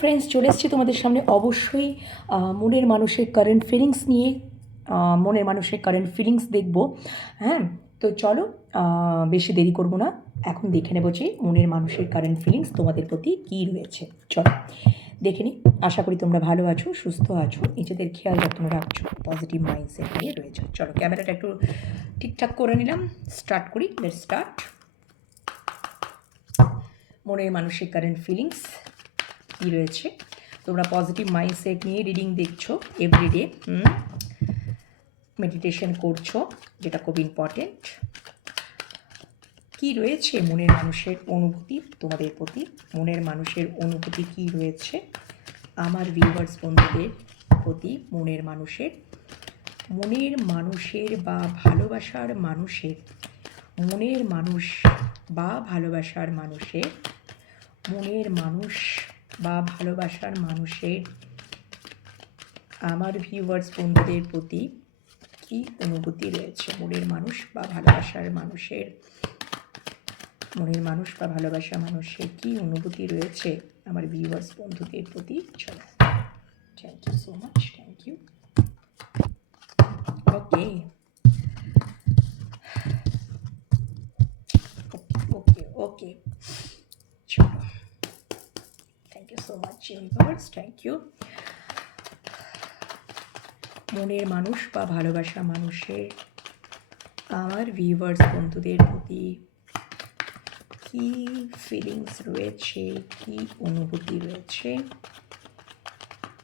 Friends, চলে এসেছি তোমাদের সামনে অবশ্যই মনের মানুষের কারেন্ট ফিলিংস নিয়ে। মনের মানুষের কারেন্ট ফিলিংস দেখব। হ্যাঁ, তো চলো বেশি দেরি করব না, এখন দেখে নেব যে মনের মানুষের কারেন্ট ফিলিংস তোমাদের প্রতি কী রয়েছে। চলো দেখে নিই। আশা করি তোমরা ভালো আছো, সুস্থ আছো, নিজেদের খেয়াল যত্ন রাখছো, পজিটিভ মাইন্ডসেট নিয়ে রয়েছে। চলো ক্যামেরাটা একটু ঠিকঠাক করে নিলাম, স্টার্ট করি। Let's start. মনের মানুষের কারেন্ট ফিলিংস কী রয়েছে, তোমরা পজিটিভ মাইন্ডসেট নিয়ে রিডিং দেখছো এভরিডে, মেডিটেশন করছো, যেটা খুব ইম্পর্টেন্ট। কী রয়েছে মনের মানুষের অনুভূতি তোমাদের প্রতি, মনের মানুষের অনুভূতি কী রয়েছে আমার ভিউয়ার্স বন্ধুদের প্রতি। মনের মানুষের বা ভালোবাসার মানুষের, মনের মানুষ বা ভালোবাসার মানুষের, মনের মানুষ বা ভালোবাসার মানুষের আমার ভিউয়ার্স বন্ধুদের প্রতি কী অনুভূতি রয়েছে। মনের মানুষ বা ভালোবাসার মানুষের, মনের মানুষ বা ভালোবাসার মানুষের কী অনুভূতি রয়েছে আমার ভিউয়ার্স বন্ধুদের প্রতি। চলো, thank you so much, thank you. Okay okay okay, চলো, thank you so much universe, thank you. মনের মানুষ বা ভালোবাসা মানুষের আমার ভিউয়ার্স বন্ধুদের প্রতি কী ফিলিংস রয়েছে, কী অনুভূতি রয়েছে,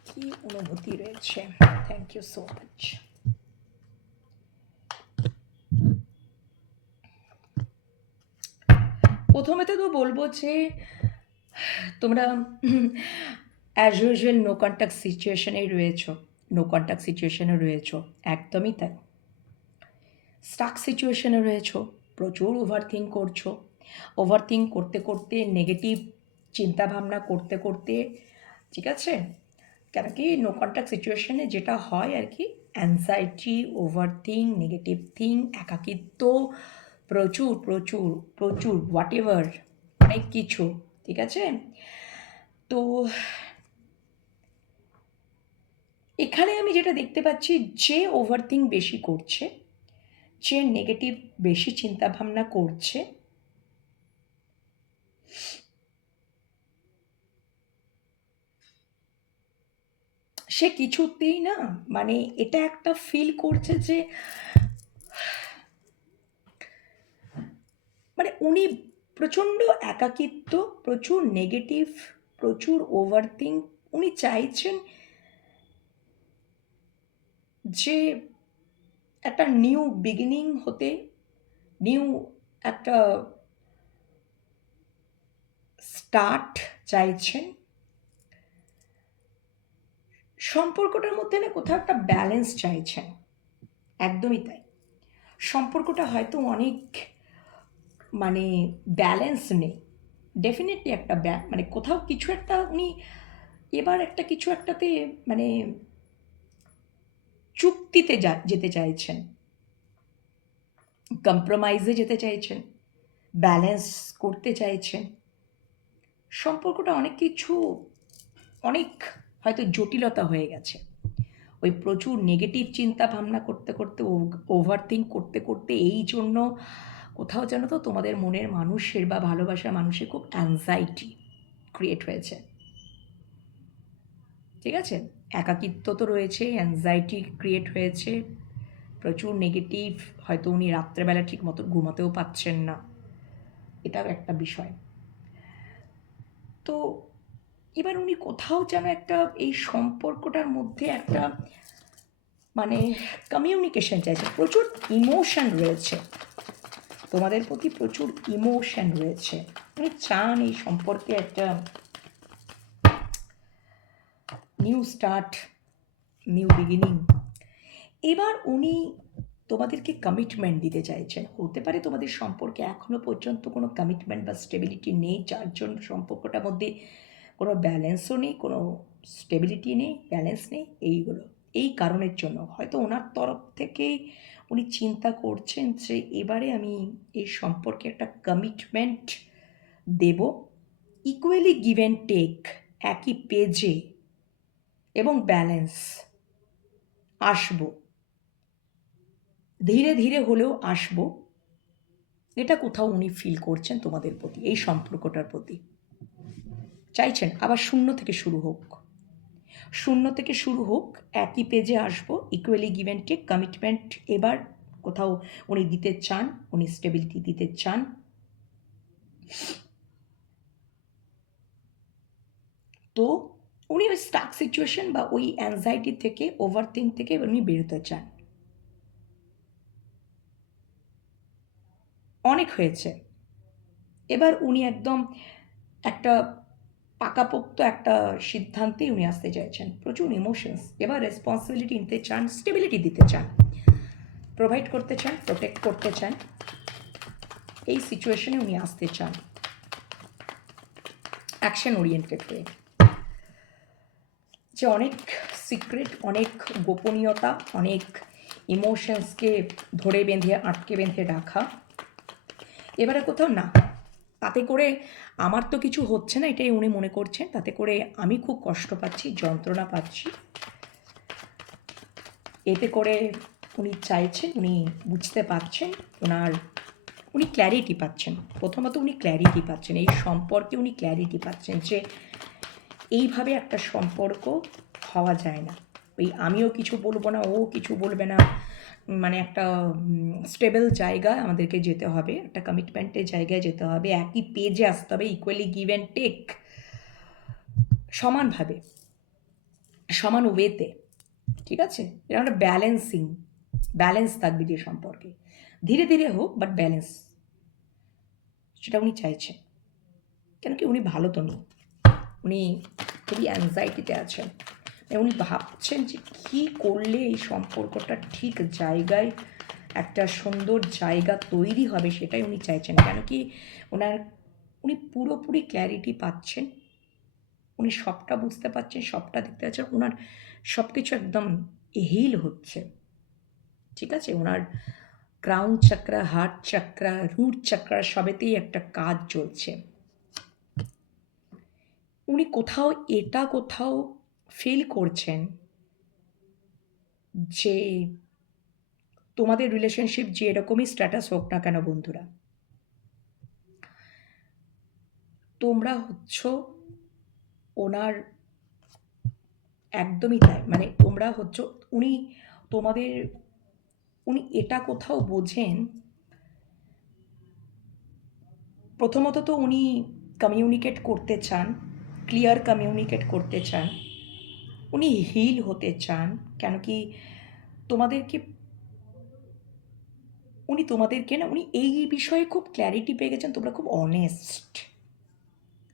কী অনুভূতি রয়েছে। Thank you so much. প্রথমে তো বলবো যে তোমরা অ্যাজ ইউজুয়াল নো কন্ট্যাক্ট সিচুয়েশনেই রয়েছ, নো কন্ট্যাক্ট সিচুয়েশনে রয়েছ, একদমই তাই। স্টাক সিচুয়েশনে রয়েছ, প্রচুর ওভারথিঙ্ক করছো, ওভারথিঙ্ক করতে করতে, নেগেটিভ চিন্তাভাবনা করতে করতে, ঠিক আছে। কেন কি নো কন্ট্যাক্ট সিচুয়েশনে যেটা হয় আর কি, অ্যাংজাইটি, ওভারথিঙ্ক, নেগেটিভ থিঙ্ক, একাকিত্ব, প্রচুর প্রচুর প্রচুর হোয়াট এভার, অনেক কিছু, ঠিক আছে। তো এখানে আমি যেটা দেখতে পাচ্ছি, যে ওভারথিঙ্ক বেশি করছে, যে নেগেটিভ বেশি চিন্তাভাবনা করছে, সে কিছুতেই না, মানে এটা একটা ফিল করছে যে মানে উনি প্রচণ্ড একাকিত্ব, প্রচুর নেগেটিভ, প্রচুর ওভারথিঙ্ক, উনি চাইছেন যে একটা নিউ বিগিনিং হতে, নিউ একটা স্টার্ট চাইছেন। সম্পর্কটার মধ্যে না কোথাও একটা ব্যালেন্স চাইছেন, একদমই তাই। সম্পর্কটা হয়তো অনেক মানে ব্যালেন্স নেই, ডেফিনেটলি একটা মানে কোথাও কিছু একটা উনি এবার একটা কিছু একটাতে মানে চুক্তিতে যেতে চাইছেন, কম্প্রোমাইজে যেতে চাইছেন, ব্যালেন্স করতে চাইছেন। সম্পর্কটা অনেক কিছু, অনেক হয়তো জটিলতা হয়ে গেছে। ওই প্রচুর নেগেটিভ চিন্তা ভাবনা করতে করতে, ওভারথিঙ্ক করতে করতে, এই জন্য কোথাও যেন তো তোমাদের মনের মানুষের বা ভালোবাসার মানুষের খুব অ্যাংজাইটি ক্রিয়েট হয়েছে, ঠিক আছে। একাকিত্ব তো রয়েছে, অ্যাংজাইটি ক্রিয়েট হয়েছে, প্রচুর নেগেটিভ, হয়তো উনি রাত্রেবেলা ঠিক মতো ঘুমাতেও পাচ্ছেন না, এটাও একটা বিষয়। তো এবার উনি কোথাও যেন একটা এই সম্পর্কটার মধ্যে একটা মানে কমিউনিকেশন চাইছে, প্রচুর ইমোশন রয়েছে তোমাদের প্রতি, প্রচুর ইমোশন রয়েছে। উনি চান এই সম্পর্কে একটা নিউ স্টার্ট, নিউ বিগিনিং। এবার উনি তোমাদেরকে কমিটমেন্ট দিতে চাইছেন। হতে পারে তোমাদের সম্পর্কে এখনও পর্যন্ত কোনো কমিটমেন্ট বা স্টেবিলিটি নেই, যার জন্য সম্পর্কটার মধ্যে কোনো ব্যালেন্সও নেই, কোনো স্টেবিলিটি নেই, ব্যালেন্স নেই, এইগুলো এই কারণের জন্য হয়তো ওনার তরফ থেকেই উনি চিন্তা করছেন যে এবারে আমি এই সম্পর্কে একটা কমিটমেন্ট দেব, ইকুয়ালি গিভ অ্যান্ড টেক, একই পেজে এবং ব্যালেন্স আসবো, ধীরে ধীরে হলেও আসবো, এটা কোথাও উনি ফিল করছেন তোমাদের প্রতি, এই সম্পর্কটার প্রতি চাইছেন। আবার শূন্য থেকে শুরু হোক, শূন্য থেকে শুরু হোক, একই পেজে আসবো, equally give and take, commitment এবার কোথাও উনি দিতে চান, উনি স্টেবিলিটি দিতে চান। তো উনি ওই স্টাক সিচুয়েশন বা ওই অ্যাংজাইটি থেকে, ওভার থিঙ্ক থেকে উনি বেরোতে চান। অনেক হয়েছে, এবার উনি একদম একটা পাকাপোক্ত একটা সিদ্ধান্তেই উনি আসতে চাইছেন। প্রচুর ইমোশনস, এবার রেসপন্সিবিলিটি নিতে চান, স্টেবিলিটি দিতে চান, প্রোভাইড করতে চান, প্রোটেক্ট করতে চান, এই সিচুয়েশনে উনি আসতে চান অ্যাকশন ওরিয়েন্টেড হয়ে। যে অনেক সিক্রেট, অনেক গোপনীয়তা, অনেক ইমোশনসকে ধরে বেঁধে, আটকে বেঁধে রাখা, এবারে কোথাও না, তাতে করে আমার তো কিছু হচ্ছে না এটাই উনি মনে করছেন, তাতে করে আমি খুব কষ্ট পাচ্ছি, যন্ত্রণা পাচ্ছি, এতে করে উনি চাইছেন, উনি বুঝতে পারছেন, উনি ক্ল্যারিটি পাচ্ছেন। প্রথমত উনি ক্ল্যারিটি পাচ্ছেন, এই সম্পর্কে উনি ক্ল্যারিটি পাচ্ছেন যে এইভাবে একটা সম্পর্ক হওয়া যায় না। ওই আমিও কিছু বলবো না, ও কিছু বলবে না, মানে একটা স্টেবল জায়গায় আমাদেরকে যেতে হবে, একটা কমিটমেন্টের জায়গায় যেতে হবে, একই পেজে আসতে হবে, ইকুয়ালি গিভ অ্যান্ড টেক, সমানভাবে, সমান ওয়েতে, ঠিক আছে? এরকম একটা ব্যালেন্স থাকবে যে সম্পর্কে, ধীরে ধীরে হোক বাট ব্যালেন্স, সেটা উনি চাইছেন। কেন কি উনি ভালো তো নেই, উনি খুবই অ্যাংজাইটিতে আছেন, উনি ভাবছেন যে কী করলে এই সম্পর্কটা ঠিক জায়গায়, একটা সুন্দর জায়গা তৈরি হবে, সেটাই উনি চাইছেন। কেন কি উনি পুরোপুরি ক্ল্যারিটি পাচ্ছেন, উনি সবটা বুঝতে পারছেন, সবটা দেখতে পাচ্ছেন, ওনার সব কিছু একদম হিল হচ্ছে, ঠিক আছে? ওনার ক্রাউন চাকরা, হার্ট চাকরা, রুট চাকরা সবেতেই একটা কাজ চলছে। উনি কোথাও ফিল করছেন যে তোমাদের রিলেশনশিপ যে এরকমই স্ট্যাটাস হোক না কেন বন্ধুরা, তোমরা হচ্ছ ওনার, একদমই তাই, মানে তোমরা হচ্ছ, উনি তোমাদের, উনি এটা কোথাও বোঝেন। প্রথমত তো উনি কমিউনিকেট করতে চান, ক্লিয়ার কমিউনিকেট করতে চান, উনি হিল হতে চান। কেন কি তোমাদেরকে, তোমাদেরকে না, উনি এই বিষয়ে খুব ক্ল্যারিটি পেয়ে গেছেন, তোমরা খুব অনেস্ট,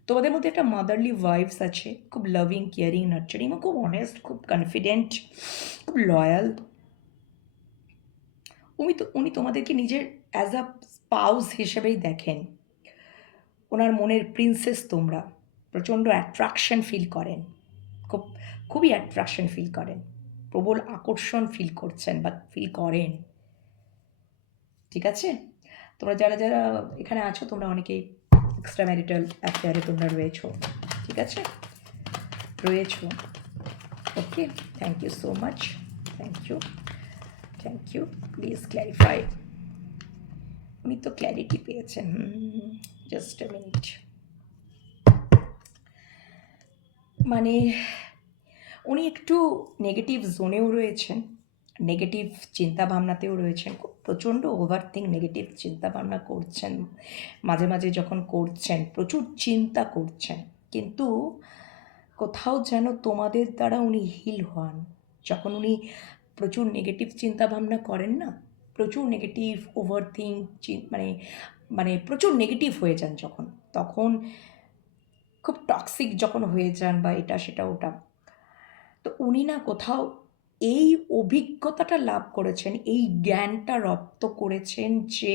তোমাদের মধ্যে একটা মাদারলি ভাইবস আছে, খুব লাভিং, কেয়ারিং, নার্চারিং, খুব অনেস্ট, খুব কনফিডেন্ট, খুব লয়াল। উনি তোমাদেরকে নিজের অ্যাজ আ স্পাউস হিসেবেই দেখেন, ওনার মনের প্রিন্সেস তোমরা, প্রচণ্ড অ্যাট্রাকশন ফিল করেন, খুবই অ্যাট্রাকশন ফিল করেন, প্রবল আকর্ষণ ফিল করছেন বা ফিল করেন, ঠিক আছে? তোমরা যারা যারা এখানে আছো, তোমরা অনেকেই এক্সট্রা ম্যারিটাল অ্যাফেয়ারে তোমরা রয়েছো, ঠিক আছে? রয়েছো, okay, thank you so much, thank you, please clarify. উনি তো ক্ল্যারিটি পেয়েছেন, জাস্ট এ মিনিট, মানে উনি একটু নেগেটিভ জোনেও রয়েছেন, নেগেটিভ চিন্তাভাবনাতেও রয়েছেন, খুব প্রচণ্ড ওভারথিঙ্ক, নেগেটিভ চিন্তাভাবনা করছেন, মাঝে মাঝে যখন করছেন প্রচুর চিন্তা করছেন, কিন্তু কোথাও যেন তোমাদের দ্বারা উনি হিল হন। যখন উনি প্রচুর নেগেটিভ চিন্তাভাবনা করেন না, প্রচুর নেগেটিভ ওভারথিঙ্ক, মানে মানে প্রচুর নেগেটিভ হয়ে যান যখন, তখন খুব টক্সিক যখন হয়ে যান বা এটা সেটা ওটা, তো উনি না কোথাও এই অভিজ্ঞতাটা লাভ করেছেন, এই জ্ঞানটা রপ্ত করেছেন যে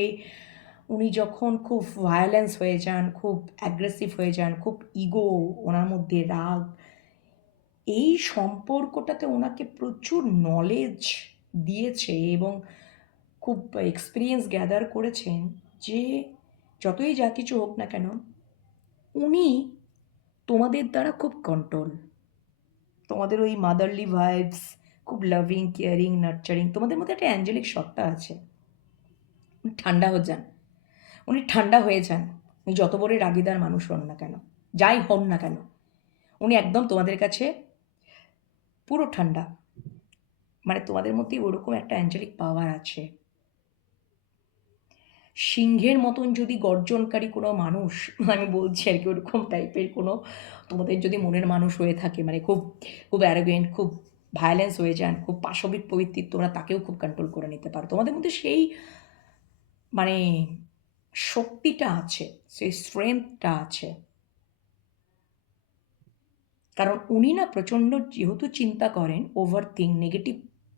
উনি যখন খুব ভায়োলেন্স হয়ে যান, খুব অ্যাগ্রেসিভ হয়ে যান, খুব ইগো, ওনার মধ্যে রাগ, এই সম্পর্কটাতে ওনাকে প্রচুর নলেজ দিয়েছে এবং খুব এক্সপিরিয়েন্স গ্যাদার করেছেন যে যতই যা কিছু হোক না কেন, উনি তোমাদের দ্বারা খুব কন্ট্রোল, তোমাদের ওই মাদারলি ভাইবস, খুব লাভিং, কেয়ারিং, নার্চারিং, তোমাদের মধ্যে একটা অ্যাঞ্জেলিক সত্তা আছে। উনি ঠান্ডা হয়ে যান, উনি ঠান্ডা হয়ে যান, উনি যত বড় রাগিদার মানুষ হন না কেন, যাই হন না কেন, উনি একদম তোমাদের কাছে পুরো ঠান্ডা। মানে তোমাদের মধ্যে ওরকম একটা অ্যাঞ্জেলিক পাওয়ার আছে। সিংহের মতন যদি গর্জনকারী কোনো মানুষ, আমি বলছি আর কি, ওরকম টাইপের কোনো তোমাদের যদি মনের মানুষ হয়ে থাকে, মানে খুব খুব অ্যারোগেন্ট, খুব ভায়োলেন্স হয়ে যান, খুব পাশবিক প্রবৃত্তির, তোমরা তাকেও খুব কন্ট্রোল করে নিতে পারো। তোমাদের মধ্যে সেই মানে শক্তিটা আছে, সেই স্ট্রেংথটা আছে। কারণ উনি না প্রচণ্ড যেহেতু চিন্তা করেন, ওভার থিঙ্ক, নেগেটিভ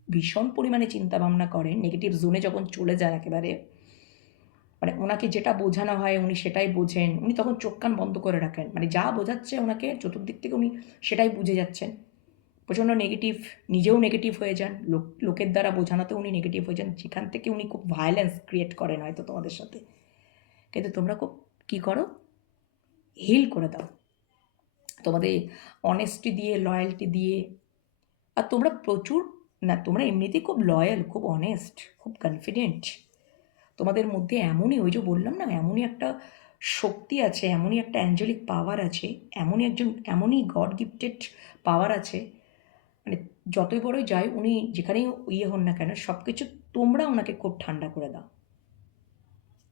ভীষণ পরিমাণে চিন্তা ভাবনা করেন, নেগেটিভ জোনে যখন চলে যান একেবারে, মানে ওনাকে যেটা বোঝানো হয় উনি সেটাই বোঝেন, উনি তখন চোখ কান বন্ধ করে রাখেন, মানে যা বোঝাচ্ছে ওনাকে চতুর্দিক থেকে উনি সেটাই বুঝে যাচ্ছেন। প্রচণ্ড নেগেটিভ, নিজেও নেগেটিভ হয়ে যান, লোকের দ্বারা বোঝানোতে উনি নেগেটিভ হয়ে যান, যেখান থেকে উনি খুব ভায়োলেন্স ক্রিয়েট করেন হয়তো তোমাদের সাথে। কিন্তু তোমরা খুব কী করো, হিল করে দাও তোমাদের অনেস্টি দিয়ে, লয়্যালটি দিয়ে। আর তোমরা প্রচুর, না তোমরা এমনিতেই খুব লয়াল, খুব অনেস্ট, খুব কনফিডেন্ট। তোমাদের মধ্যে এমনই, ওই যে বললাম না, এমনই একটা শক্তি আছে, এমনই একটা অ্যাঞ্জেলিক পাওয়ার আছে, এমনই গড গিফটেড পাওয়ার আছে। মানে যতই বড়ই যায়, উনি যেখানেই ইয়ে হন না কেন, সব কিছু তোমরা ওনাকে খুব ঠান্ডা করে দাও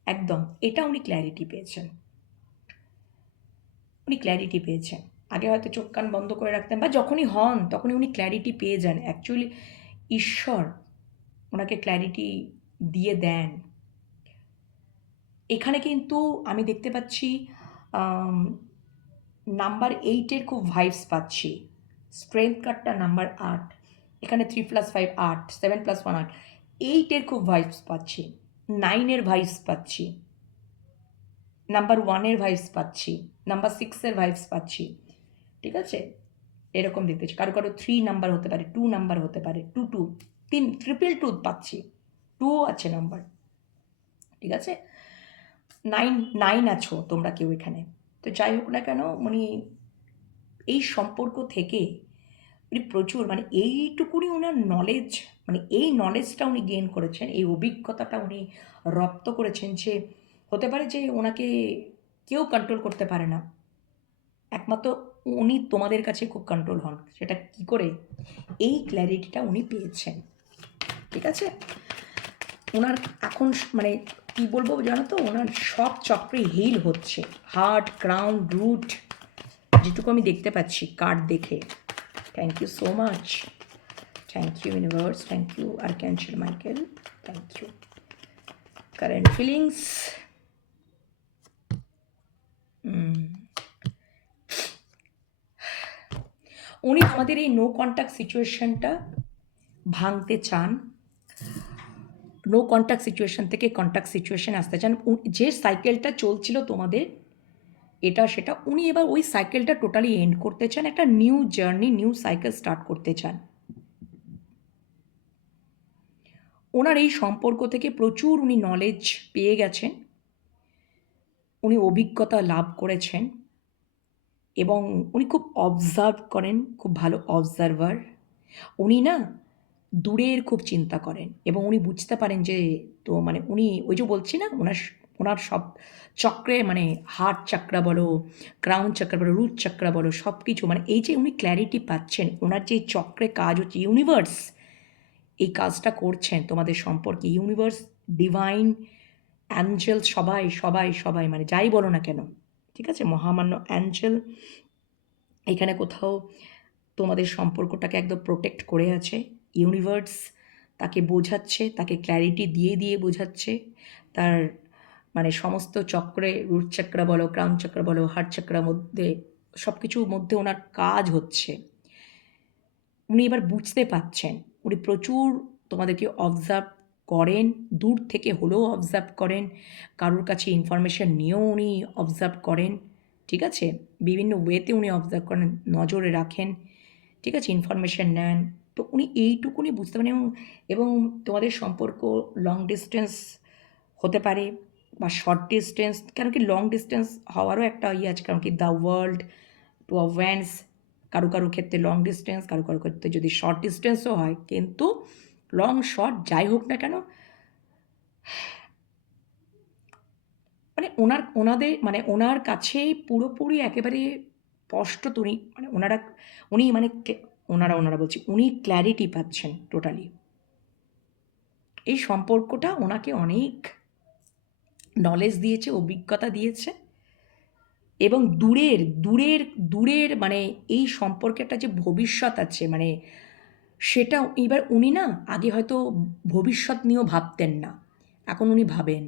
একদম। এটা উনি ক্ল্যারিটি পেয়েছেন, উনি ক্ল্যারিটি পেয়েছেন। আগে হয়তো চোখ কান বন্ধ করে রাখতেন, বা যখনই হন তখনই উনি ক্ল্যারিটি পেয়ে যান। অ্যাকচুয়ালি ঈশ্বর ওনাকে ক্ল্যারিটি দিয়ে দেন। এখানে কিন্তু আমি দেখতে পাচ্ছি নাম্বার 8-এর খুব ভাইবস পাচ্ছি। স্ট্রেংথ কার্ডটা নাম্বার 8, এখানে 3+5 8, 7+1 8, 8-এর খুব ভাইবস পাচ্ছি, 9-এর ভাইবস পাচ্ছি, নাম্বার 1-এর ভাইবস পাচ্ছি, নাম্বার 6-এর ভাইবস পাচ্ছি। ঠিক আছে, এরকম দেখতেছি। কারো কারো 3 নাম্বার হতে পারে, 2 নাম্বার হতে পারে, 2 2 3 2 পাচ্ছি, 2 আছে নাম্বার। ঠিক আছে, 9 আছো তোমরা কেউ এখানে। তো যাই হোক না কেন, উনি এই সম্পর্ক থেকে উনি প্রচুর, মানে এইটুকুনি ওনার নলেজ, মানে এই নলেজটা উনি গেইন করেছেন, এই অভিজ্ঞতাটা উনি রপ্ত করেছেন যে হতে পারে যে ওনাকে কেউ কন্ট্রোল করতে পারে না, একমাত্র উনি তোমাদের কাছে খুব কন্ট্রোল হন। সেটা কি করে, এই ক্ল্যারিটিটা উনি পেয়েছেন। ঠিক আছে, ওনার এখন মানে কী বলবো জানো তো, ওনার সব চক্রে হিল হচ্ছে, হার্ট, ক্রাউন, রুট, যেটুকু আমি দেখতে পাচ্ছি কার্ড দেখে। Thank you so much, thank you universe, thank you archangel Michael, thank you. Current feelings, উনি আমাদের এই নো কন্ট্যাক্ট সিচুয়েশনটা ভাঙতে চান, নো কন্ট্যাক্ট সিচুয়েশন থেকে কন্ট্যাক্ট সিচুয়েশন আসতে চান। যে সাইকেলটা চলছিল তোমাদের এটা সেটা, উনি এবার ওই সাইকেলটা টোটালি এন্ড করতে চান, একটা new journey, new cycle start করতে চান। ওনার এই সম্পর্ক থেকে প্রচুর উনি নলেজ পেয়ে গেছেন, উনি অভিজ্ঞতা লাভ করেছেন, এবং উনি খুব অবজার্ভ করেন, খুব ভালো অবজারভার। উনি না দূরের খুব চিন্তা করেন, এবং উনি বুঝতে পারেন যে, তো মানে উনি ওই যে বলছি না, ওনার সব চক্রে, মানে হার্ট চক্রা বলো, ক্রাউন চক্রা বলো, রুট চক্রা বলো, সব কিছু, মানে এই যে উনি ক্ল্যারিটি পাচ্ছেন, ওনার যে চক্রে কাজ হচ্ছে, ইউনিভার্স এই কাজটা করছেন তোমাদের সম্পর্কে, ইউনিভার্স, ডিভাইন, অ্যাঞ্জেল, সবাই সবাই সবাই, মানে যাই বলো না কেন, ঠিক আছে, মহামান্য অ্যাঞ্জেল এখানে কোথাও তোমাদের সম্পর্কটাকে একদম প্রোটেক্ট করে আছে। ইউনিভার্স তাকে বোঝাচ্ছে, তাকে ক্ল্যারিটি দিয়ে দিয়ে বোঝাচ্ছে, তার মানে সমস্ত চক্রে, রুট চক্রা বলো, ক্রাউন চক্রা বলো, হার্ট চক্রার মধ্যে, সব কিছুর মধ্যে ওনার কাজ হচ্ছে। উনি এবার বুঝতে পারছেন, উনি প্রচুর তোমাদেরকে অবজার্ভ করেন, দূর থেকে হলেও অবজার্ভ করেন, কারোর কাছে ইনফরমেশান নিয়েও উনি অবজার্ভ করেন। ঠিক আছে, বিভিন্ন ওয়েতে উনি অবজার্ভ করেন, নজরে রাখেন। ঠিক আছে, ইনফরমেশান নেন। তো উনি এইটুকুনি বুঝতে পারেন, এবং তোমাদের সম্পর্ক লং ডিস্টেন্স হতে পারে বা শর্ট ডিস্টেন্স, কেন কি লং ডিস্টেন্স হওয়ারও একটা ইয়ে আছে, কারণ কি দ্য ওয়ার্ল্ড টু অ্যাডভান্স, কারো কারো ক্ষেত্রে লং ডিস্টেন্স, কারো কারো ক্ষেত্রে যদি শর্ট ডিস্টেন্সও হয়, কিন্তু লং শর্ট যাই হোক না কেন, মানে ওনার কাছে পুরোপুরি একেবারে স্পষ্ট উনি মানে ওনারা বলছি, উনি ক্ল্যারিটি পাচ্ছেন টোটালি। এই সম্পর্কটা ওনাকে অনেক নলেজ দিয়েছে, অভিজ্ঞতা দিয়েছে, এবং দূরের মানে এই সম্পর্কে একটা যে ভবিষ্যৎ আছে, মানে সেটা এবার উনি না আগে হয়তো ভবিষ্যৎ নিয়েও ভাবতেন না, এখন উনি ভাবেন,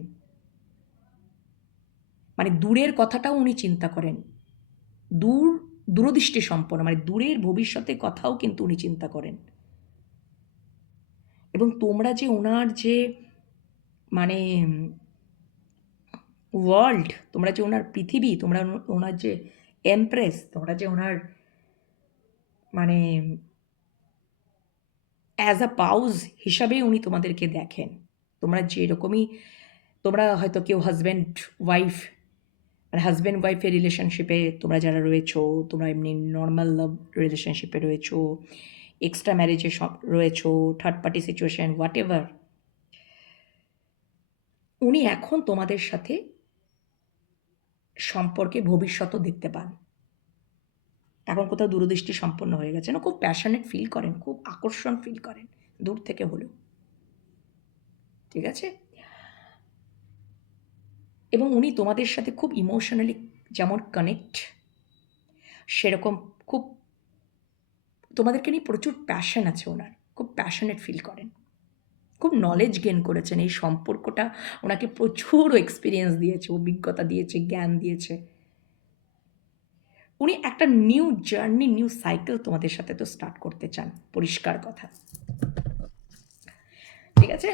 মানে দূরের কথাটাও উনি চিন্তা করেন, দূরদৃষ্টি সম্পন্ন, মানে দূরের ভবিষ্যতের কথাও কিন্তু উনি চিন্তা করেন। এবং তোমরা যে ওনার যে মানে ওয়ার্ল্ড, তোমরা যে ওনার পৃথিবী, তোমরা ওনার যে এমপ্রেস, তোমরা যে ওনার মানে অ্যাজ আ পাউজ হিসাবেই উনি তোমাদেরকে দেখেন। তোমরা যেরকমই, তোমরা হয়তো কেউ হাজব্যান্ড ওয়াইফ, আর হাজব্যান্ড ওয়াইফের রিলেশনশিপে তোমরা যারা রয়েছো, তোমরা এমনি নর্মাল লাভ রিলেশনশিপে রয়েছো, এক্সট্রা ম্যারেজে রয়েছো, third party situation, what ever, উনি এখন তোমাদের সাথে সম্পর্কে ভবিষ্যতও দেখতে পান। এখন কোথাও দূরদৃষ্টি সম্পন্ন হয়ে গেছে না, খুব প্যাশনেট ফিল করেন, খুব আকর্ষণ ফিল করেন দূর থেকে হলেও, ঠিক আছে? এবং উনি তোমাদের সাথে খুব ইমোশনালি যেমন কানেক্ট, সেরকম খুব তোমাদেরকে নিয়ে প্রচুর প্যাশন আছে ওনার, খুব প্যাশনেট ফিল করেন, খুব নলেজ গেন করেছেন। এই সম্পর্কটা ওনাকে প্রচুর এক্সপিরিয়েন্স দিয়েছে, অভিজ্ঞতা দিয়েছে, জ্ঞান দিয়েছে। উনি একটা নিউ জার্নি, নিউ সাইকেল তোমাদের সাথে তো স্টার্ট করতে চান, পরিষ্কার কথা, ঠিক আছে?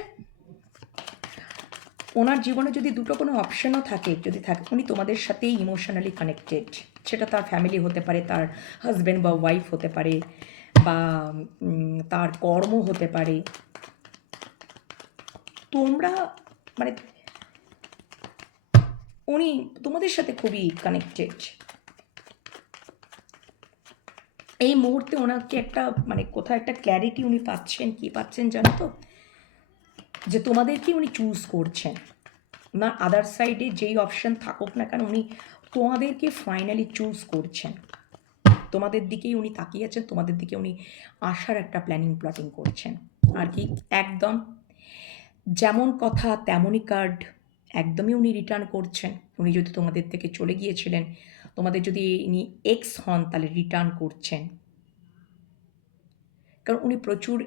ওনার জীবনে যদি দুটো কোনো অপশনও থাকে, যদি থাকে, উনি তোমাদের সাথেই ইমোশনালি কানেক্টেড। সেটা তার ফ্যামিলি হতে পারে, তার হাজব্যান্ড বা ওয়াইফ হতে পারে, বা তার কর্ম হতে পারে। তোমরা মানে উনি তোমাদের সাথে খুবই কানেক্টেড। এই মুহূর্তে ওনাকে একটা মানে কোথাও একটা ক্ল্যারিটি উনি পাচ্ছেন, কি পাচ্ছেন জানো তো, যে তোমাদেরকে উনি চুজ করছেন না, আদার সাইডে যেই অপশন থাকুক না কেন, উনি তোমাদেরকে ফাইনালি চুজ করছেন। তোমাদের দিকেই উনি তাকিয়ে আছেন, তোমাদের দিকে উনি আসার একটা প্ল্যাটিং করছেন আর কি। একদম যেমন কথা তেমনই কার্ড, একদমই উনি রিটার্ন করছেন। উনি যদি তোমাদের থেকে চলে গিয়েছিলেন, তোমাদের যদি ইনি এক্স হন, তাহলে রিটার্ন করছেন, কারণ উনি প্রচুর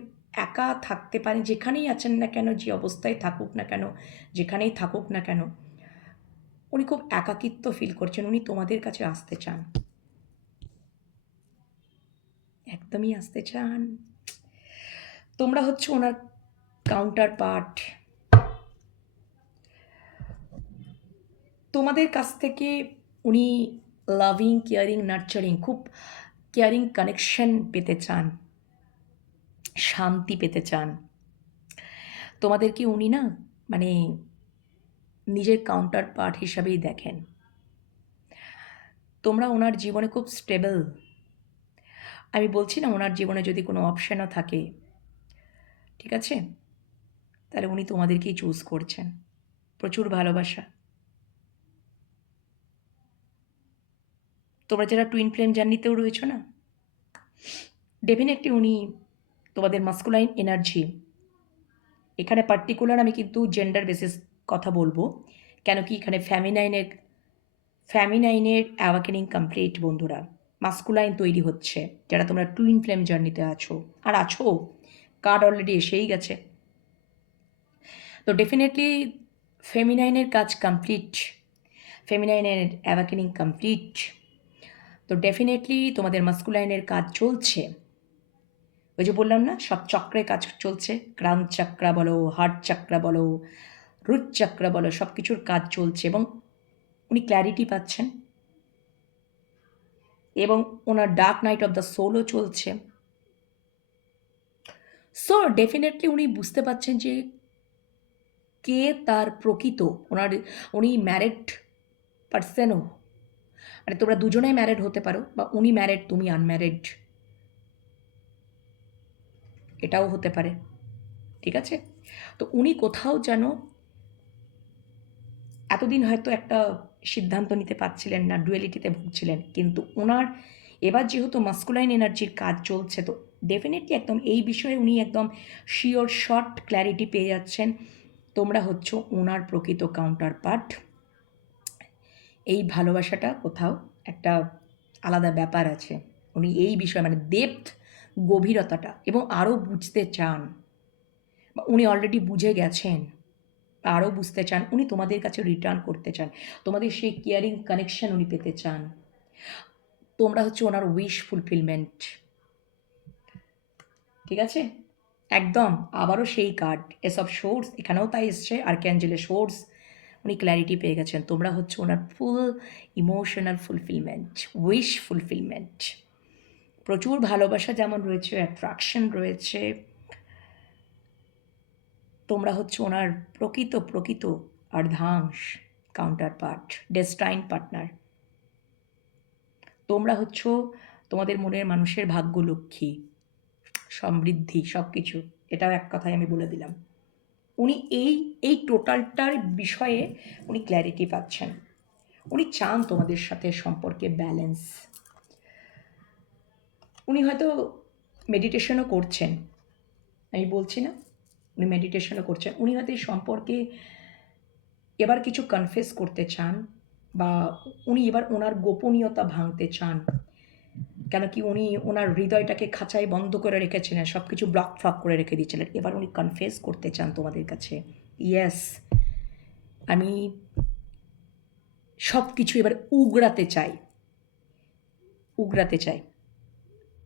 একা থাকতে পারেন, যেখানেই আছেন না কেন, যে অবস্থায় থাকুক না কেন, যেখানেই থাকুক না কেন, উনি খুব একাকিত্ব ফিল করছেন, উনি তোমাদের কাছে আসতে চান, একদমই আসতে চান। তোমরা হচ্ছে ওনার কাউন্টার পার্ট। তোমাদের কাছ থেকে উনি লাভিং, কেয়ারিং, নার্চারিং, খুব কেয়ারিং কানেকশন পেতে চান, শান্তি পেতে চান। তোমাদেরকে উনি না মানে নিজের কাউন্টার পার্ট হিসাবেই দেখেন। তোমরা ওনার জীবনে খুব স্টেবল। আমি বলছি না, ওনার জীবনে যদি কোনো অপশানও থাকে, ঠিক আছে, তাহলে উনি তোমাদেরকেই চুজ করছেন। প্রচুর ভালোবাসা। তোমরা যারা টুইন ফ্লেম জার্নিতেও রয়েছো না, ডেফিনেটলি উনি তোমাদের মাস্কুলাইন এনার্জি, এখানে পার্টিকুলার আমি কিন্তু জেন্ডার বেসিস কথা বলবো, কেন কি এখানে ফ্যামিনাইনের অ্যাওয়াকেনিং কমপ্লিট বন্ধুরা, মাস্কুলাইন তৈরি হচ্ছে যারা তোমরা টুইন ফ্লেম জার্নিতে আছো, আর আছো, কার্ড অলরেডি এসেই গেছে। তো ডেফিনেটলি ফেমিনাইনের কাজ কমপ্লিট, ফেমিনাইনের অ্যাওয়াকেনিং কমপ্লিট। তো ডেফিনেটলি তোমাদের মাস্কুলাইনের কাজ চলছে। ওই যে বললাম না, সব চক্রে কাজ চলছে, ক্রাউন চক্রা বলো, হার্ট চক্রা বলো, রুট চক্রা বলো, সব কিছুর কাজ চলছে, এবং উনি ক্ল্যারিটি পাচ্ছেন, এবং ওনার ডার্ক নাইট অফ দ্য সোলও চলছে। সো ডেফিনেটলি উনি বুঝতে পারছেন যে কে তার প্রকৃত, উনি ম্যারিড পার্সনও, মানে তোমরা দুজনেই ম্যারিড হতে পারো, বা উনি ম্যারিড তুমি আনম্যারিড, এটাও হতে পারে। ঠিক আছে? তো উনি কোথাও যেন এতদিন হয়তো একটা সিদ্ধান্ত নিতে পারছিলেন না, ডুয়ালিটিতে ভুগছিলেন, কিন্তু ওনার এবার যেহেতু মাস্কুলাইন এনার্জির কাজ চলছে, তো ডেফিনেটলি একদম এই বিষয়ে উনি একদম শিওর শর্ট ক্ল্যারিটি পেয়ে যাচ্ছেন। তোমরা হচ্ছ ওনার প্রকৃত কাউন্টার পার্ট। এই ভালোবাসাটা কোথাও একটা আলাদা ব্যাপার আছে। উনি এই বিষয়ে মানে ডেপথ, গভীরতাটা এবং আরও বুঝতে চান, বা উনি অলরেডি বুঝে গেছেন, আরও বুঝতে চান, উনি তোমাদের কাছে রিটার্ন করতে চান, তোমাদের সেই কেয়ারিং কানেকশন উনি পেতে চান। তোমরা হচ্ছে ওনার উইশ ফুলফিলমেন্ট। ঠিক আছে? একদম আবারও সেই কার্ড এসব সোর্স, এখানেও তাই এসছে আর্ক্যাঞ্জেলের সোর্স। উনি ক্ল্যারিটি পেয়ে গেছেন, তোমরা হচ্ছে ওনার ফুল ইমোশনাল ফুলফিলমেন্ট, উইশ ফুলফিলমেন্ট। প্রচুর ভালোবাসা যেমন রয়েছে, অ্যাট্রাকশন রয়েছে, তোমরা হচ্ছে ওনার প্রকৃত অর্ধাংশ, কাউন্টার পার্ট, ডেস্টাইন পার্টনার। তোমরা হচ্ছ তোমাদের মনের মানুষের ভাগ্যলক্ষ্মী, সমৃদ্ধি, সব কিছু। এটাও এক কথায় আমি বলে দিলাম। উনি এই টোটালটার বিষয়ে উনি ক্ল্যারিটি পাচ্ছেন। উনি চান তোমাদের সাথে সম্পর্কে ব্যালেন্স। উনি হয়তো মেডিটেশনও করছেন, আমি বলছি না, উনি মেডিটেশনও করছেন। উনি হয়তো এই সম্পর্কে এবার কিছু কনফেস করতে চান, বা উনি এবার ওনার গোপনীয়তা ভাঙতে চান। কেন কি উনি ওনার হৃদয়টাকে খাঁচায় বন্ধ করে রেখেছিলেন, সব কিছু ব্লক ফ্লক করে রেখে দিয়েছিলেন। এবার উনি কনফেস করতে চান তোমাদের কাছে, ইয়েস আমি সব কিছু এবার উগড়াতে চাই,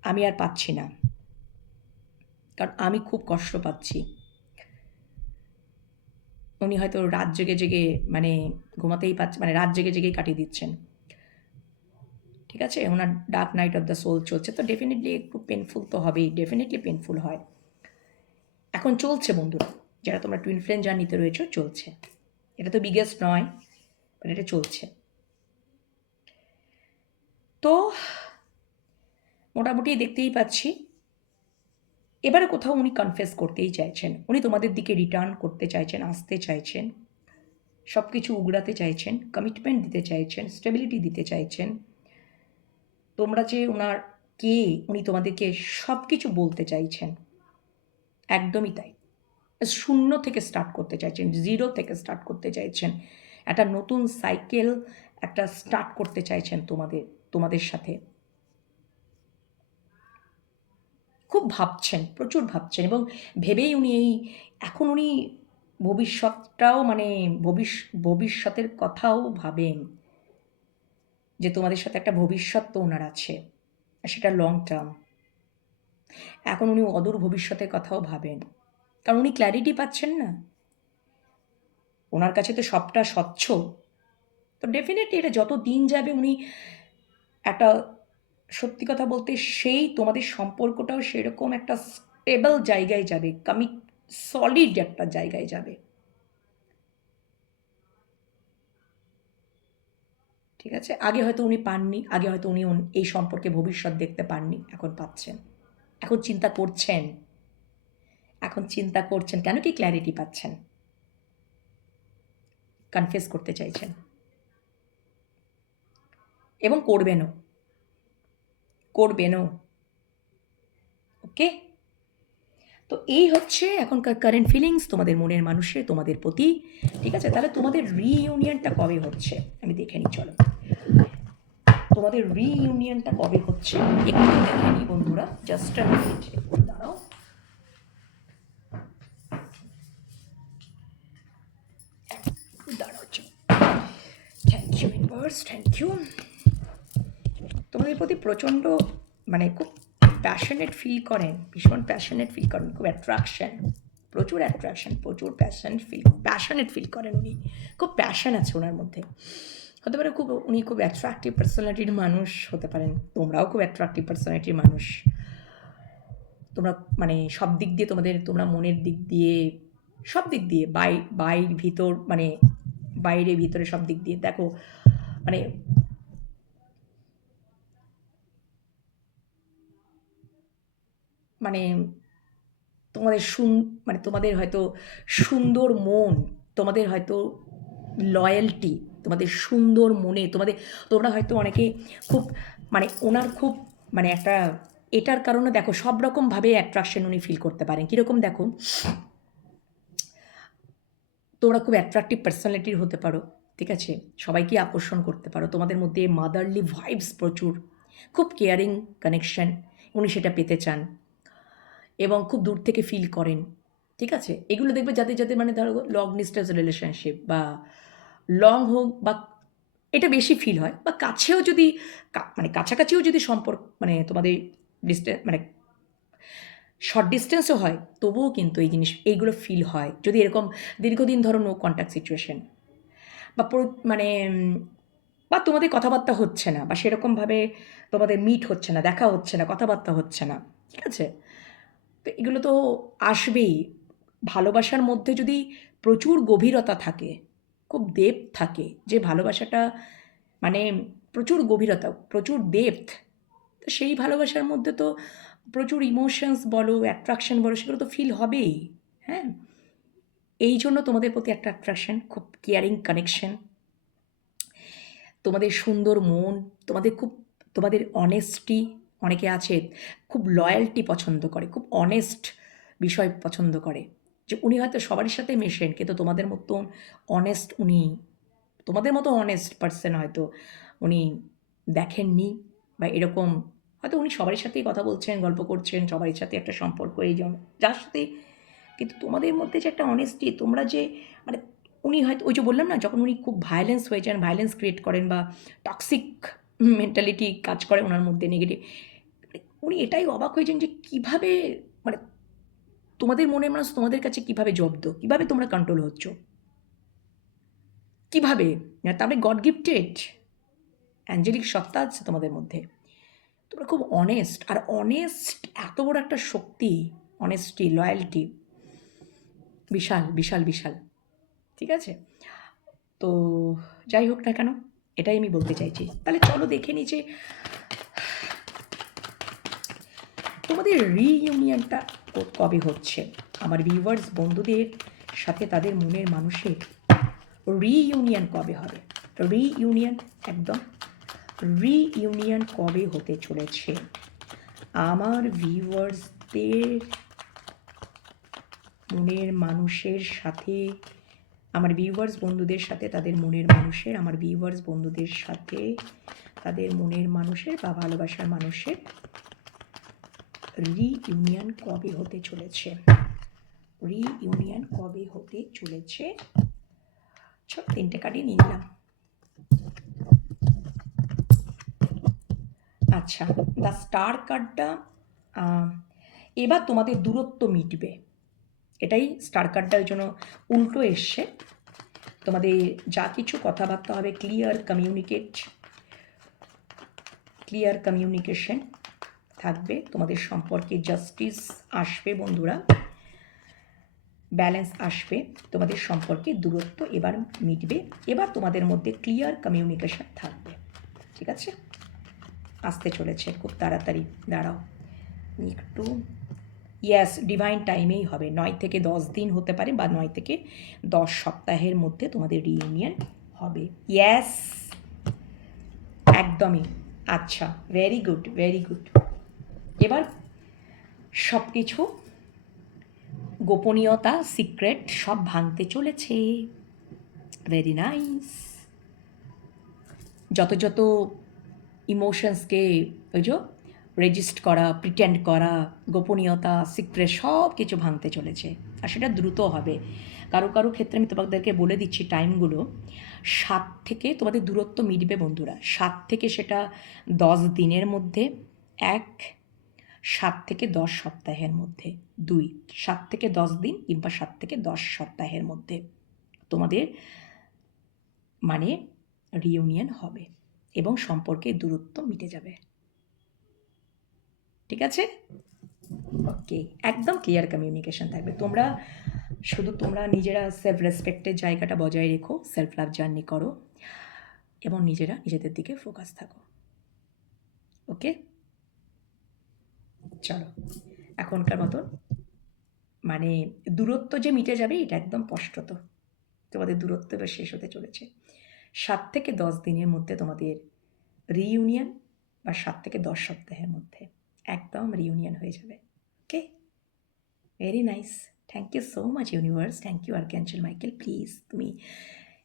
আমি আর পাচ্ছি না, কারণ আমি খুব কষ্ট পাচ্ছি। উনি হয়তো রাত জেগে মানে ঘুমাতেই পাচ্ছে, মানে রাত জেগেই কাটিয়ে দিচ্ছেন। ঠিক আছে? ওনার dark night of the soul চলছে, তো ডেফিনেটলি একটু পেনফুল তো হবেই, ডেফিনেটলি পেনফুল হয়। এখন চলছে বন্ধুরা, যারা তোমরা টুইন ফ্লেম জার্নিতে রয়েছো, চলছে। এটা তো বিগেস্ট নয়, বাট এটা চলছে। তো মোটামুটি দেখতেই পাচ্ছি এবারে কোথাও উনি কনফেস করতেই চাইছেন, উনি তোমাদের দিকে রিটার্ন করতে চাইছেন, আসতে চাইছেন, সব কিছু উগড়াতে চাইছেন, কমিটমেন্ট দিতে চাইছেন, স্টেবিলিটি দিতে চাইছেন। তোমরা যে ওনার কে, উনি তোমাদেরকে সব কিছু বলতে চাইছেন। একদমই তাই। শূন্য থেকে স্টার্ট করতে চাইছেন, জিরো থেকে স্টার্ট করতে চাইছেন, একটা নতুন সাইকেল একটা স্টার্ট করতে চাইছেন তোমাদের সাথে। খুব ভাবছেন, প্রচুর ভাবছেন, এবং ভেবেই উনি এখন উনি ভবিষ্যৎটাও মানে ভবিষ্যতের কথাও ভাবেন, যে তোমাদের সাথে একটা ভবিষ্যৎ তো ওনার আছে, আর সেটা লং টার্ম। এখন উনি অদূর ভবিষ্যতের কথাও ভাবেন, কারণ উনি ক্ল্যারিটি পাচ্ছেন না, ওনার কাছে তো সবটা স্বচ্ছ। তো ডেফিনেটলি এটা যত দিন যাবে উনি একটা, সত্যি কথা বলতে সেই তোমাদের সম্পর্কটাও সেরকম একটা স্টেবল জায়গায় যাবে, সলিড একটা জায়গায় যাবে। ঠিক আছে? আগে হয়তো উনি পাননি, আগে হয়তো উনি এই সম্পর্কে ভবিষ্যৎ দেখতে পাননি, এখন পাচ্ছেন, এখন চিন্তা করছেন, কেন কি ক্ল্যারিটি পাচ্ছেন, কনফেস করতে চাইছেন, এবং করবেনও। ওকে? তো এই হচ্ছে এখনকার কারেন্ট ফিলিংস তোমাদের মনের মানুষের তোমাদের প্রতি। ঠিক আছে? তাহলে তোমাদের রিইউনিয়নটা কবে হচ্ছে আমি দেখে নিই, চলো। তোমাদের রিইউনিয়নটা কবে হচ্ছে একটু দেখে নিই বন্ধুরা, জাস্ট আ মিনিট, একটু দাঁড়াও। Thank you universe, thank you. তোমাদের প্রতি প্রচণ্ড মানে খুব প্যাশনেট ফিল করেন, ভীষণ প্যাশনেট ফিল করেন, খুব অ্যাট্রাকশন, প্রচুর অ্যাট্রাকশন, প্রচুর প্যাশনেট ফিল করেন উনি, খুব প্যাশন আছে ওনার মধ্যে। হতে পারে উনি খুব অ্যাট্রাকটিভ পার্সোনালিটির মানুষ হতে পারেন, তোমরাও খুব অ্যাট্রাকটিভ পার্সোনালিটির মানুষ। তোমরা মানে সব দিক দিয়ে তোমরা মনের দিক দিয়ে, সব দিক দিয়ে, ভিতর মানে বাইরে ভিতরে সব দিক দিয়ে দেখো, মানে মানে তোমাদের মানে তোমাদের হয়তো সুন্দর মন, তোমাদের হয়তো লয়্যালটি, তোমাদের সুন্দর মনে, তোমরা হয়তো অনেকে খুব মানে ওনার খুব মানে একটা এটার কারণে দেখো সব রকমভাবে অ্যাট্রাকশন উনি ফিল করতে পারেন। কীরকম দেখো, তোমরা খুব অ্যাট্রাকটিভ পার্সোনালিটির হতে পারো, ঠিক আছে, সবাইকে আকর্ষণ করতে পারো, তোমাদের মধ্যে মাদারলি ভাইবস প্রচুর, খুব কেয়ারিং কানেকশন উনি সেটা পেতে চান এবং খুব দূর থেকে ফিল করেন, ঠিক আছে। এগুলো দেখবে যাদের যাদের মানে ধরো লং ডিস্টেন্স রিলেশনশিপ বা লং হোক বা এটা বেশি ফিল হয়, বা কাছেও যদি মানে কাছাকাছিও যদি সম্পর্ক মানে তোমাদের ডিস্টেন্স মানে শর্ট ডিস্টেন্সও হয়, তবুও কিন্তু এইগুলো ফিল হয় যদি এরকম দীর্ঘদিন ধরো নো কন্ট্যাক্ট সিচুয়েশন বা মানে বা তোমাদের কথাবার্তা হচ্ছে না বা সেরকমভাবে তোমাদের মিট হচ্ছে না, দেখা হচ্ছে না, কথাবার্তা হচ্ছে না, ঠিক আছে। তো এগুলো তো আসবেই। ভালোবাসার মধ্যে যদি প্রচুর গভীরতা থাকে, খুব ডেপথ থাকে, যে ভালোবাসাটা মানে প্রচুর গভীরতা, প্রচুর ডেপথ, তো সেই ভালোবাসার মধ্যে তো প্রচুর ইমোশনস বলো, অ্যাট্রাকশন বলো, সেগুলো তো ফিল হবেই। হ্যাঁ, এই জন্য তোমাদের প্রতি একটা অ্যাট্রাকশন, খুব কেয়ারিং কানেকশন, তোমাদের সুন্দর মন, তোমাদের অনেস্টি, অনেকে আছে খুব লয়্যালটি পছন্দ করে, খুব অনেস্ট বিষয় পছন্দ করে, যে উনি হয়তো সবারই সাথে মেশেন কিন্তু তোমাদের মতন অনেস্ট উনি, তোমাদের মতো অনেস্ট পার্সন হয়তো উনি দেখেননি, বা এরকম হয়তো উনি সবারই সাথেই কথা বলছেন, গল্প করছেন, সবারই সাথে একটা সম্পর্ক এই যার সাথে, কিন্তু তোমাদের মধ্যে যে একটা অনেস্টি, তোমরা যে মানে উনি হয়তো ওই যে বললাম না, যখন উনি খুব ভায়োলেন্স হয়ে যান, ভায়োলেন্স ক্রিয়েট করেন বা টক্সিক মেন্টালিটি কাজ করে ওনার মধ্যে, নেগেটিভ, উনি এটাই অবাক হয়ে যান যে কীভাবে মানে তোমাদের মনের মানুষ তোমাদের কাছে কীভাবে জব্দ, কীভাবে তোমরা কন্ট্রোল হচ্ছ, কীভাবে, তারপরে গড গিফটেড অ্যাঞ্জেলিক সত্তা আছে তোমাদের মধ্যে, তোমরা খুব অনেস্ট, আর অনেস্ট এত বড় একটা শক্তি, অনেস্টি, লয়্যালটি, বিশাল বিশাল বিশাল, ঠিক আছে। তো যাই হোক না কেন, এটাই আমি বলতে চাইছি। তাহলে চলো দেখে নিই যে তোমাদের রিইউনিয়নটা কবে হচ্ছে। আমার ভিউয়ার্স বন্ধুদের সাথে তাদের মনের মানুষের রিইউনিয়ন কবে হবে, রিইউনিয়ন একদম রিইউনিয়ন কবে হতে চলেছে আমার ভিউয়ার্সদের মনের মানুষের সাথে, আমার ভিউয়ার্স বন্ধুদের সাথে তাদের মনের মানুষের, আমার ভিউয়ার্স বন্ধুদের সাথে তাদের মনের মানুষের বা ভালোবাসার মানুষের রিইউনিয়ন কবে হতে চলেছে, রিইউনিয়ন কবে হতে চলেছে। চল 3টে কার্ডই নিয়ে নিলাম। আচ্ছা, দ্য স্টার কার্ডটা, এবার তোমাদের দূরত্ব মিটবে, এটাই স্টার কার্ডটা ওই জন্য উল্টো এসছে। তোমাদের যা কিছু কথাবার্তা হবে ক্লিয়ার কমিউনিকেশন থাকবে, তোমাদের সম্পর্কে জাস্টিস আসবে বন্ধুরা, ব্যালেন্স আসবে, তোমাদের সম্পর্কে দূরত্ব এবার মিটবে, এবার তোমাদের মধ্যে ক্লিয়ার কমিউনিকেশন থাকবে, ঠিক আছে। আসতে চলেছে খুব তাড়াতাড়ি, দাঁড়াও একটু, ইয়াস ডিভাইন টাইমেই হবে, 9 থেকে 10 দিন হতে পারে বা 9 থেকে 10 সপ্তাহের মধ্যে তোমাদের রিইউনিয়ন হবে, ইয়াস একদমই। আচ্ছা, ভেরি গুড ভেরি গুড। এবার সব কিছু গোপনীয়তা, সিক্রেট সব ভাঙতে চলেছে, ভেরি নাইস। যত যত ইমোশনসকে ওই যে রেজিস্ট করা, প্রিটেন্ড করা, গোপনীয়তা, সিক্রেট সব কিছু ভাঙতে চলেছে, আর সেটা দ্রুত হবে। কারো কারো ক্ষেত্রে আমি তোমাদেরকে বলে দিচ্ছি টাইমগুলো, 7 থেকে তোমাদের দূরত্ব মিটবে বন্ধুরা, 7 থেকে সেটা 10 দিনের মধ্যে, 1 7 থেকে 10 সপ্তাহের মধ্যে, 2 7 থেকে 10 দিন কিংবা 7 থেকে 10 সপ্তাহের মধ্যে তোমাদের মানে রিইউনিয়ন হবে এবং সম্পর্কের দূরত্ব মিটে যাবে, ঠিক আছে। ওকে, একদম ক্লিয়ার কমিউনিকেশন থাকবে। তোমরা নিজেরা সেলফ রেসপেক্টের জায়গাটা বজায় রেখো, সেলফ লাভ জার্নি করো এবং নিজেদের দিকে ফোকাস থাকো। ওকে, চলো এখনকার মতন মানে দূরত্ব যে মিটে যাবে এটা একদম স্পষ্টত। তোমাদের দূরত্ব এবার শেষ হতে চলেছে। ৭ থেকে ১০ দিনের মধ্যে তোমাদের রিইউনিয়ন বা ৭ থেকে ১০ সপ্তাহের মধ্যে একদম রিইউনিয়ন হয়ে যাবে। Okay? Very nice. Thank you so much universe. Thank you archangel Michael. Please তুমি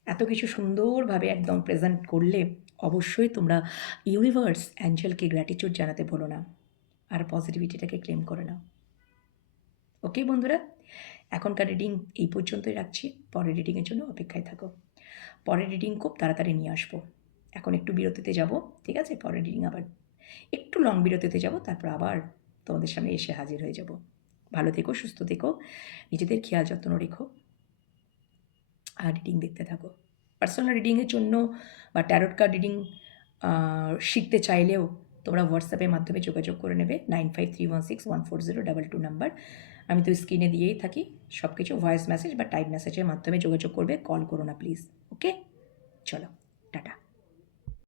এত কিছু সুন্দরভাবে একদম প্রেজেন্ট করলে অবশ্যই তোমরা ইউনিভার্স অ্যাঞ্জেলকে গ্র্যাটিটিউড জানাতে ভুলো না। আর পজিটিভিটিটাকে ক্লেম করে নাও। ওকে বন্ধুরা, এখনকার রিডিং এই পর্যন্তই রাখছি। পরের রিডিংয়ের জন্য অপেক্ষায় থাকো। পরের রিডিং খুব তাড়াতাড়ি নিয়ে আসবো। এখন একটু বিরতিতে যাব, ঠিক আছে? পরের রিডিং আবার একটু লং বিরতিতে যাব, তারপর আবার তোমাদের সামনে এসে হাজির হয়ে যাব। ভালো থেকো, সুস্থ থেকো, নিজেদের খেয়াল যত্ন রেখো, আর রিডিং দেখতে থাকো। পার্সোনাল রিডিংয়ের জন্য বা ট্যারোট কার্ড রিডিং শিখতে চাইলেও তোমরা হোয়াটসঅ্যাপের মাধ্যমে যোগাযোগ করে নেবে 9531614022 নাম্বার। আমি তো স্ক্রিনে দিয়েই থাকি সব কিছু। ভয়েস মেসেজ বা টাইপ মেসেজের মাধ্যমে যোগাযোগ করবে, কল করো না প্লিজ। ওকে, চলো টাটা।